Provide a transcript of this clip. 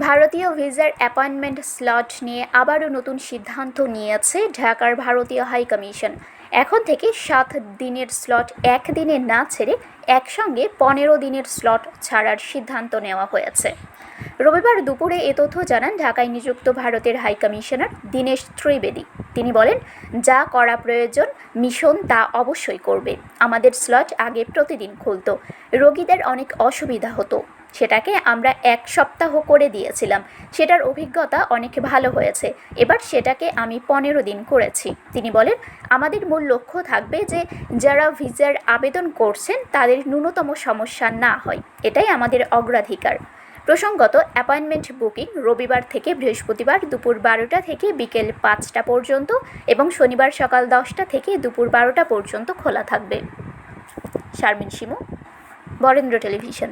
ভারতীয় ভিসার appointment slot নিয়ে আবারও নতুন সিদ্ধান্ত নিয়েছে ঢাকার ভারতীয় হাইকমিশন। এখন থেকে 7 দিনের স্লট একদিনে না ছেড়ে একসঙ্গে 15 দিনের স্লট ছাড়ার সিদ্ধান্ত নেওয়া হয়েছে। রবিবার দুপুরে এ তথ্য জানান ঢাকায় নিযুক্ত ভারতের হাইকমিশনার দীনেশ ত্রিবেদী। তিনি বলেন, যা করা প্রয়োজন মিশন তা অবশ্যই করবে। আমাদের স্লট আগে প্রতিদিন খুলত, রোগীদের অনেক অসুবিধা হতো, সেটাকে আমরা 1 সপ্তাহ করে দিয়েছিলাম। সেটার অভিজ্ঞতা অনেক ভালো হয়েছে। এবার সেটাকে আমি 15 দিন করেছি। তিনি বলেন, আমাদের মূল লক্ষ্য থাকবে যে যারা ভিসার আবেদন করছেন তাদের ন্যূনতম সমস্যা না হয়, এটাই আমাদের অগ্রাধিকার। প্রসঙ্গত, অ্যাপয়েন্টমেন্ট বুকিং রবিবার থেকে বৃহস্পতিবার দুপুর 12টা থেকে বিকেল 5টা পর্যন্ত এবং শনিবার সকাল 10টা থেকে দুপুর 12টা পর্যন্ত খোলা থাকবে। শারমিন শিমু, বরেন্দ্র টেলিভিশন।